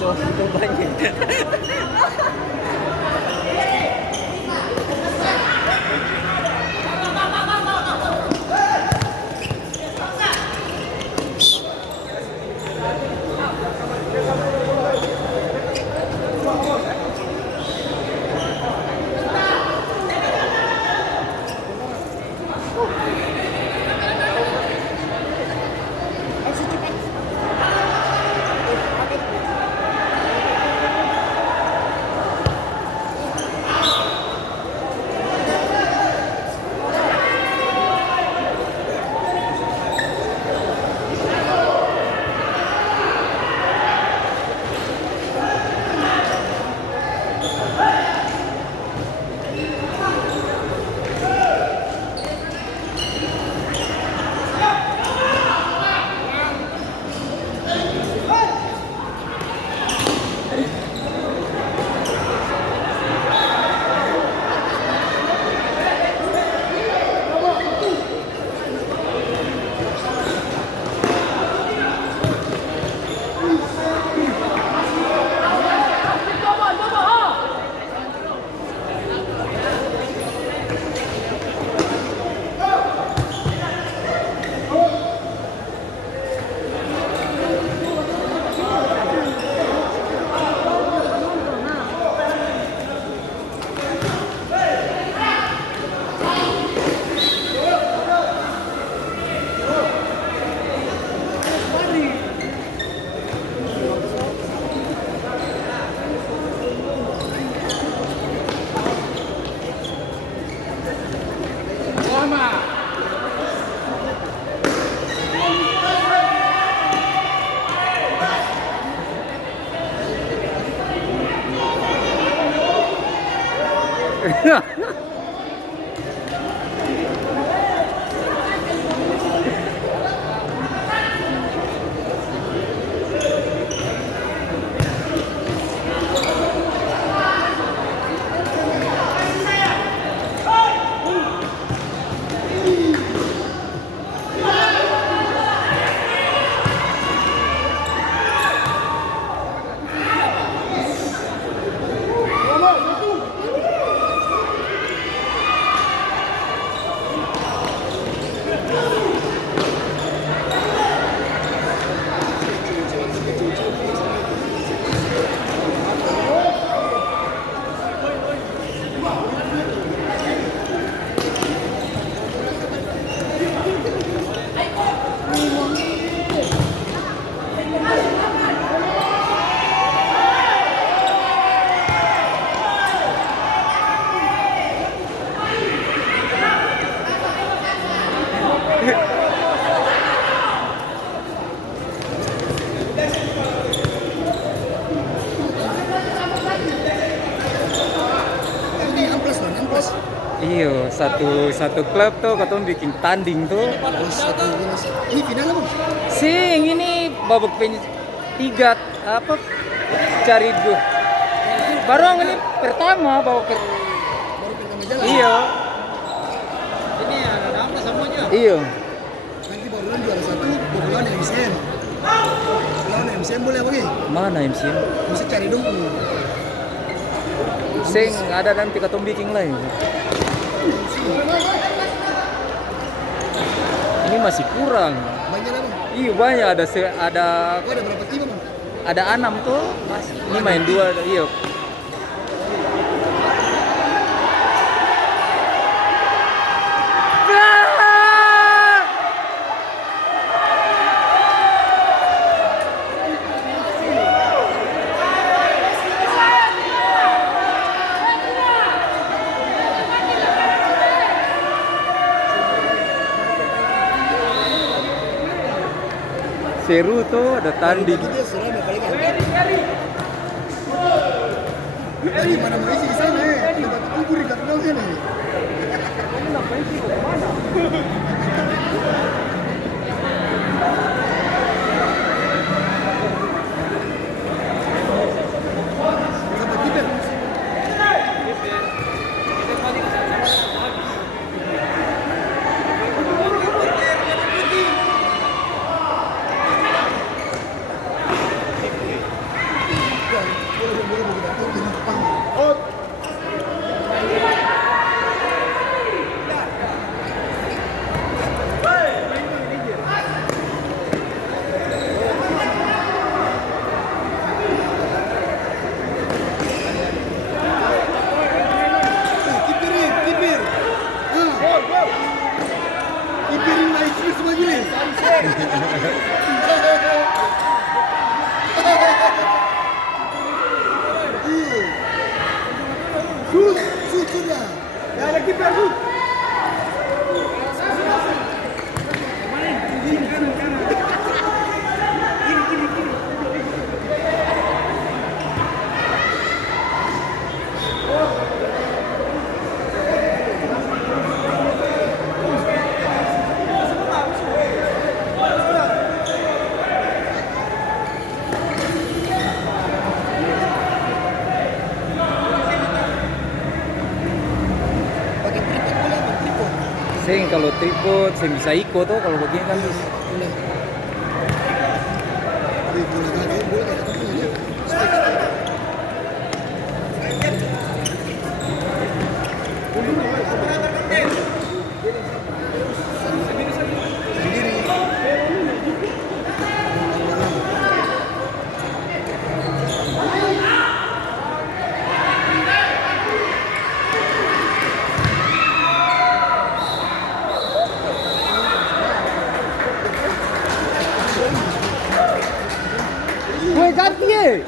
itu banyak. Iyo, satu klub tuh katanya bikin tanding tuh. Ini final apa? Sing ini babak tiga apa cari gue. Baru ini pertama babak Baru pertama jalan. Iya. Ini ada apa semuanya? Iya. Nanti baru juara satu, baru MCM. Lawan MCM boleh apa? Mana MCM? Bisa cari dong. Sing ada nanti katanya bikin lain. Ini masih kurang. Banyak apa? Iya banyak ada Oh, ada berapa tim, Bang? ada 6 tuh. Ini main 2 iya. Seru tuh ada tanding. Dia serang ya paling angkat. Dari mana mau isi di sana Ada batu kubur di belakang sana Sudah. Ya ada kiper tuh. Pakai tripod boleh apa? Tripod. Sing kalau tripod, saya bisa ikut tuh kalau begini kan. Boleh. Boleh kaki, boleh kaki tapi punya. Sendiri. Gue ganti ya.